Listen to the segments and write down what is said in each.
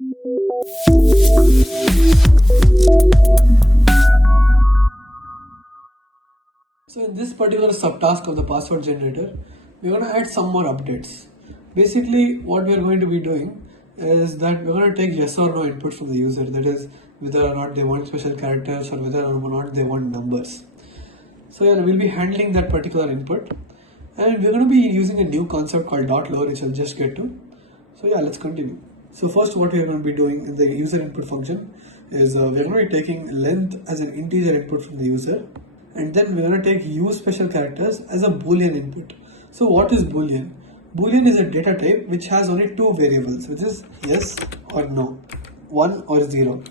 So in this particular subtask of the password generator, we're going to add some more updates. Basically, what we're going to be doing is that we're going to take yes or no input from the user, that is whether or not they want special characters or whether or not they want numbers. So yeah, we'll be handling that particular input, and we're going to be using a new concept called .lower, which I'll just get to. So yeah, let's continue. So first, what we're going to be doing in the user input function is we're going to be taking length as an integer input from the user, and then we're going to take use special characters as a boolean input. So what is boolean? Boolean is a data type which has only two variables, which is yes or no, 1 or 0.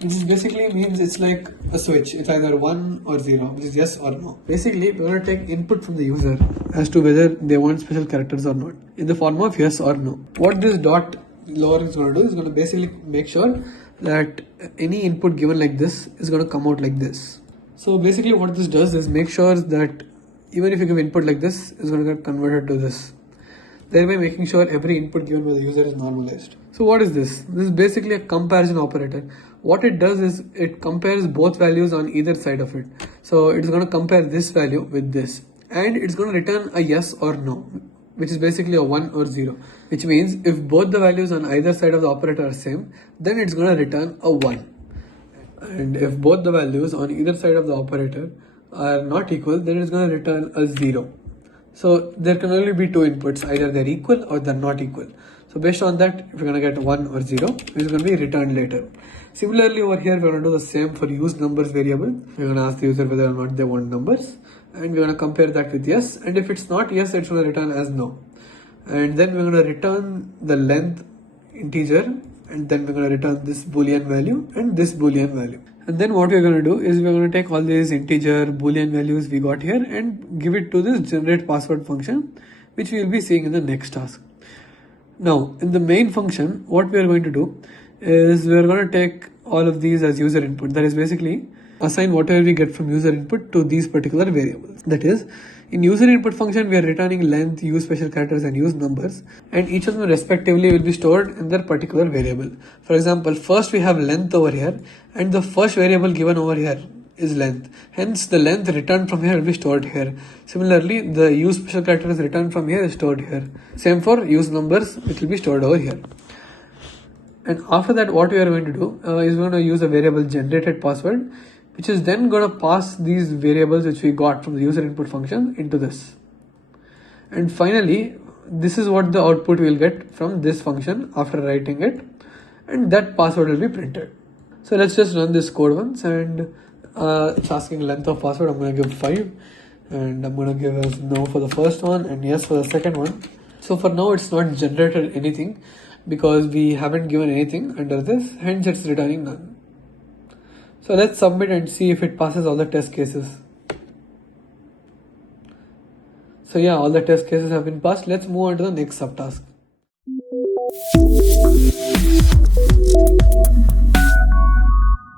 Which is basically means it's like a switch. It's either 1 or 0, which is yes or no. Basically, we're going to take input from the user as to whether they want special characters or not in the form of yes or no. What this dot lower is going to do is going to basically make sure that any input given like this is going to come out like this. So basically what this does is make sure that even if you give input like this, it's going to get converted to this, thereby making sure every input given by the user is normalized. So what is this? This is basically a comparison operator. What it does is it compares both values on either side of it. So it's going to compare this value with this, and it's going to return a yes or no, which is basically a 1 or 0, which means if both the values on either side of the operator are same, then it's going to return a 1. And if both the values on either side of the operator are not equal, then it's going to return a 0. So there can only be two inputs, either they're equal or they're not equal. So based on that, if we're going to get 1 or 0, it's going to be returned later. Similarly, over here, we're going to do the same for use numbers variable. We're going to ask the user whether or not they want numbers, and we're going to compare that with yes. And if it's not yes, it's going to return as no. And then we're going to return the length integer, and then we're going to return this boolean value and this boolean value. And then what we're going to do is we're going to take all these integer boolean values we got here and give it to this generate password function, which we will be seeing in the next task. Now in the main function, what we are going to do is we're going to take all of these as user input. That is basically assign whatever we get from user input to these particular variables. That is, in user input function, we are returning length, use special characters, and use numbers, and each of them respectively will be stored in their particular variable. For example, first we have length over here, and the first variable given over here is length. Hence, the length returned from here will be stored here. Similarly, the use special characters returned from here is stored here. Same for use numbers, which will be stored over here. And after that, what we are going to do is we're going to use a variable generated password, which is then going to pass these variables which we got from the user input function into this. And finally, this is what the output we'll get from this function after writing it, and that password will be printed. So let's just run this code once, and it's asking length of password. I'm going to give 5, and I'm going to give us no for the first one and yes for the second one. So for now, it's not generated anything because we haven't given anything under this, hence it's returning none. So let's submit and see if it passes all the test cases. So yeah, all the test cases have been passed. Let's move on to the next subtask.